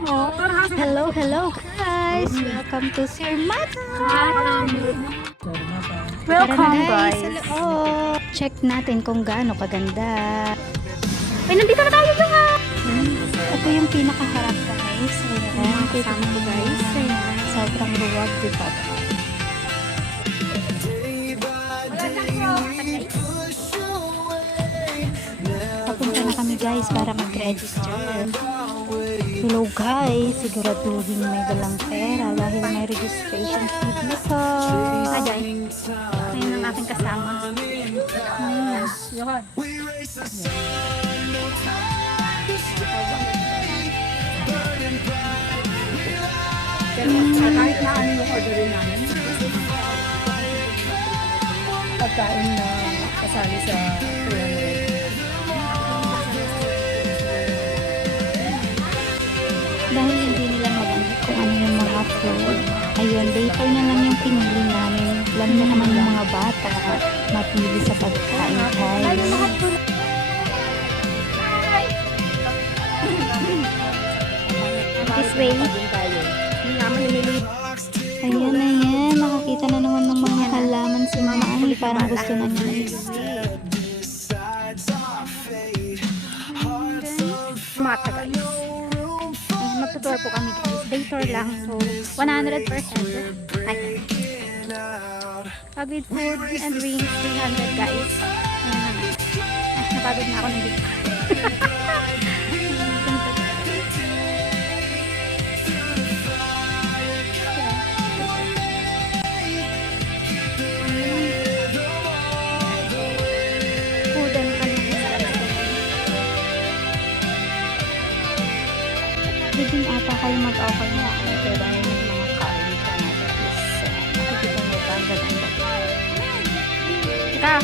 Hello, hello guys! Welcome to Sir Mata! Welcome Tara na, guys. sa loob. Check natin kung gaano kaganda. Ay, nandito na tayo mga. Ito yung pinakaharap guys. Ayan, Kasama ko guys. Ayan. sobrang luwag, diba? Papunta na kami guys para mag-register. Hello guys, siguraduhin may dalang pera dahil may registration fee dito. Ajay. Ngayon ang aking kasama. Yohan. Kahit na ano yung orderin namin. Pagkain na kasali sa 300. Dahil hindi nila mabanggit kung ano yung mga food. Ayun, later na lang yung pinili namin. Alam niyo naman yung mga bata, mapili sa pagkain guys. This way. Yung naman namili. Ayan, ayan. Nakakita na naman ng mga halaman si Mama Ani. Parang gusto na niya na Mata guys. Ayan, magtutour po kami guys. Day tour lang. So, 100%. Ay. With food and drinks, 300 guys. Ayan na nga. Ay, napagod na ako ng dito. Food and Pwedeng ata kayo mag-offer na ako dahil may mga kain ka na guys. Nakikita niyo ba ang ganda? Ika.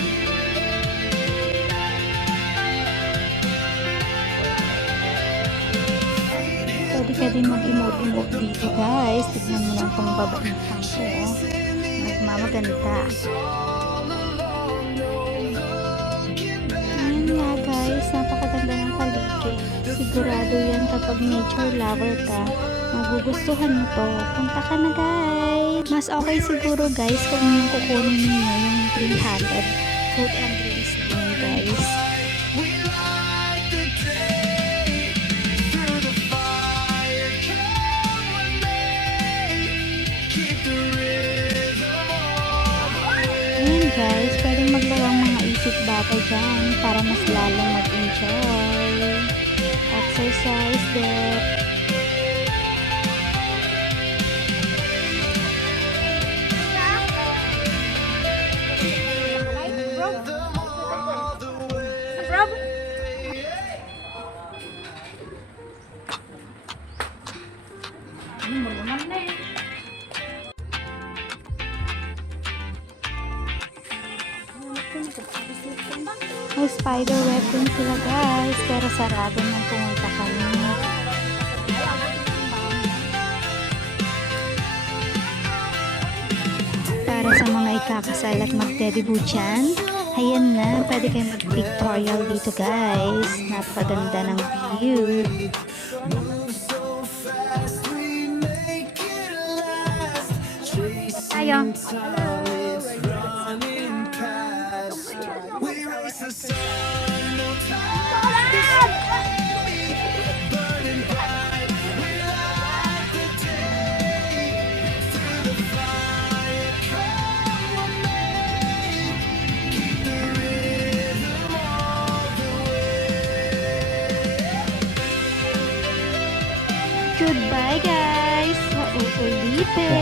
Pwede ka din mag-emote-emote dito guys. Tignan mo lang itong babaeng pang ko. Magmamaganda. Ayan nga guys, napakaganda ng paligid. Sigurado yan kapag nature lover ka, magugustuhan mo to. Punta ka na guys. Mas okay siguro guys kung yung kukunin ninyo yung 300 food and drinks ninyo guys. Ayan guys, pwedeng maglawang mga isip bagay dyan para mas lalong mag-enjoy. Exercise there. May spider web din sila guys, pero sarado nang pumunta kami. Para sa mga ikakasal at mag-debut dyan, ayan na, pwede kayo mag-pictorial dito guys. Napaganda ng view. Tayo. Goodbye guys! Sa uulitin!